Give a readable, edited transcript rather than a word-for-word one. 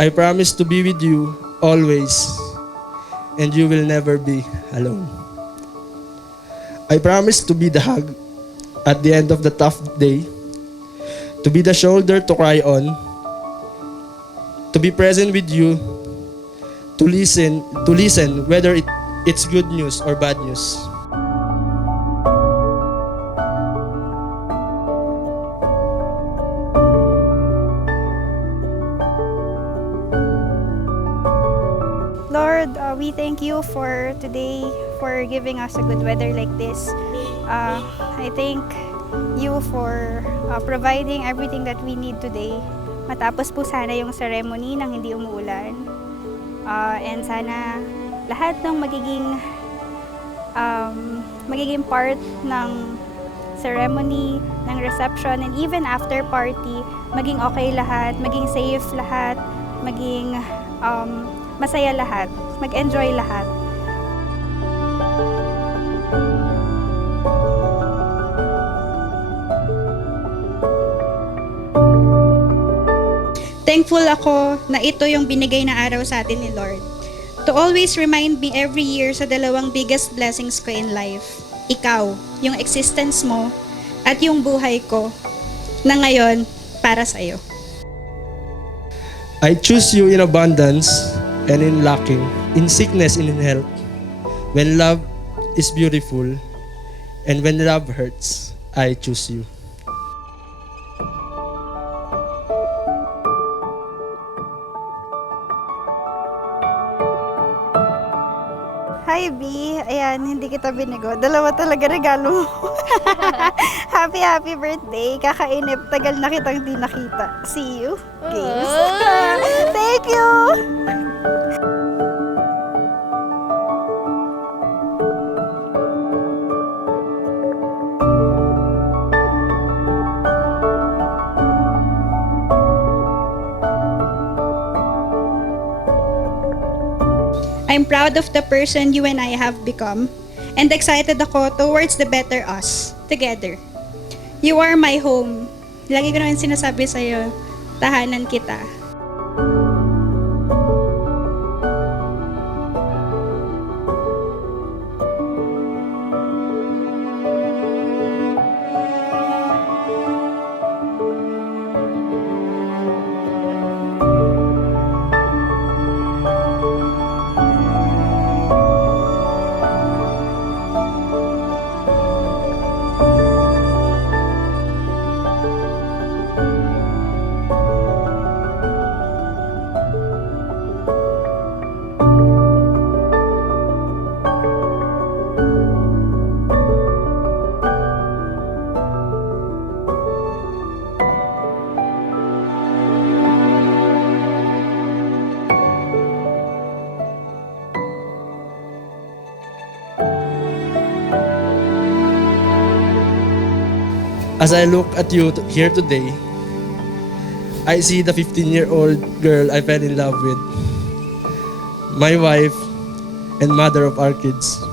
I promise to be with you always, and you will never be alone. I promise to be the hug at the end of the tough day, to be the shoulder to cry on, to be present with you, to listen whether it's good news or bad news. Lord, we thank you for today, for giving us a good weather like this. I thank you for providing everything that we need today. Matapos po sana yung ceremony nang hindi umuulan. And sana lahat ng magiging part ng ceremony, ng reception, and even after party, maging okay lahat, maging safe lahat, maging masaya lahat, mag-enjoy lahat. Thankful ako na ito yung binigay na araw sa atin ni Lord. To always remind me every year sa dalawang biggest blessings ko in life. Ikaw, yung existence mo, at yung buhay ko na ngayon para sa'yo. I choose you in abundance and in lacking, in sickness and in health. When love is beautiful and when love hurts, I choose you. Hi B, ayan, hindi kita binigo. Dalawa talaga regalo mo. Happy birthday. Kakainip, tagal na kitang di nakita. See you. Games. Thank you. I'm proud of the person you and I have become and excited ako towards the better us together. You are my home. Lagi ko naman sinasabi sa'yo, tahanan kita. As I look at you here today, I see the 15-year-old girl I fell in love with, my wife and mother of our kids.